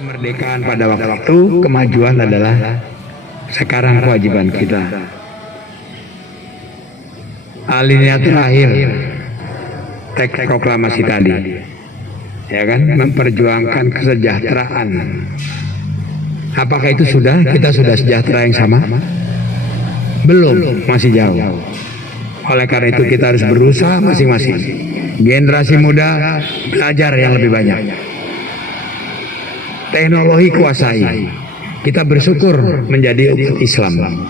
Kemerdekaan pada waktu itu, kemajuan adalah sekarang kewajiban kita. Alinea terakhir teks proklamasi tadi, ya kan, memperjuangkan kesejahteraan. Apakah itu sudah? Kita sudah sejahtera yang sama? Belum, masih jauh. Oleh karena itu kita harus berusaha masing-masing. Generasi muda belajar yang lebih banyak. Teknologi kuasai. Kita bersyukur menjadi umat Islam.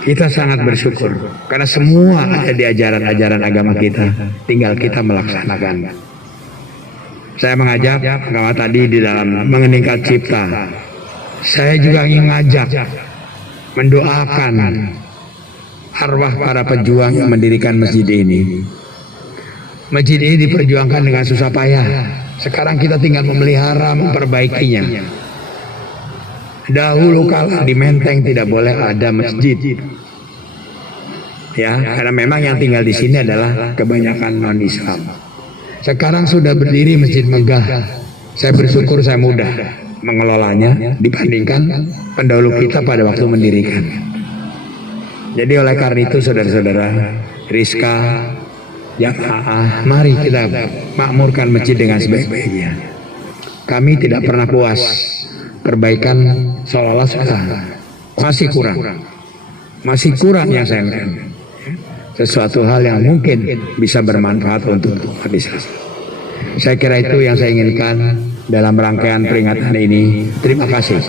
Kita sangat bersyukur karena semua ada di ajaran-ajaran agama kita. Tinggal kita melaksanakan. Saya mengajak bahwa tadi di dalam mengeningkan cipta, saya juga ingin mengajak mendoakan arwah para pejuang yang mendirikan masjid ini. Masjid ini diperjuangkan dengan susah payah. Sekarang kita tinggal memelihara, memperbaikinya. Dahulu kala di Menteng tidak boleh ada masjid, ya, karena memang yang tinggal di sini adalah kebanyakan non-Islam. Sekarang sudah berdiri masjid megah. Saya bersyukur saya mudah mengelolanya dibandingkan pendahulu kita pada waktu mendirikan. Jadi oleh karena itu saudara-saudara, Rizka, jamaah, mari kita makmurkan masjid dengan sebaik-baiknya. Kami tidak pernah puas. Perbaikan seolah-olah sudah masih kurang yang saya inginkan. Sesuatu hal yang mungkin bisa bermanfaat untuk umat Islam. Saya kira itu yang saya inginkan dalam rangkaian peringatan ini. Terima kasih.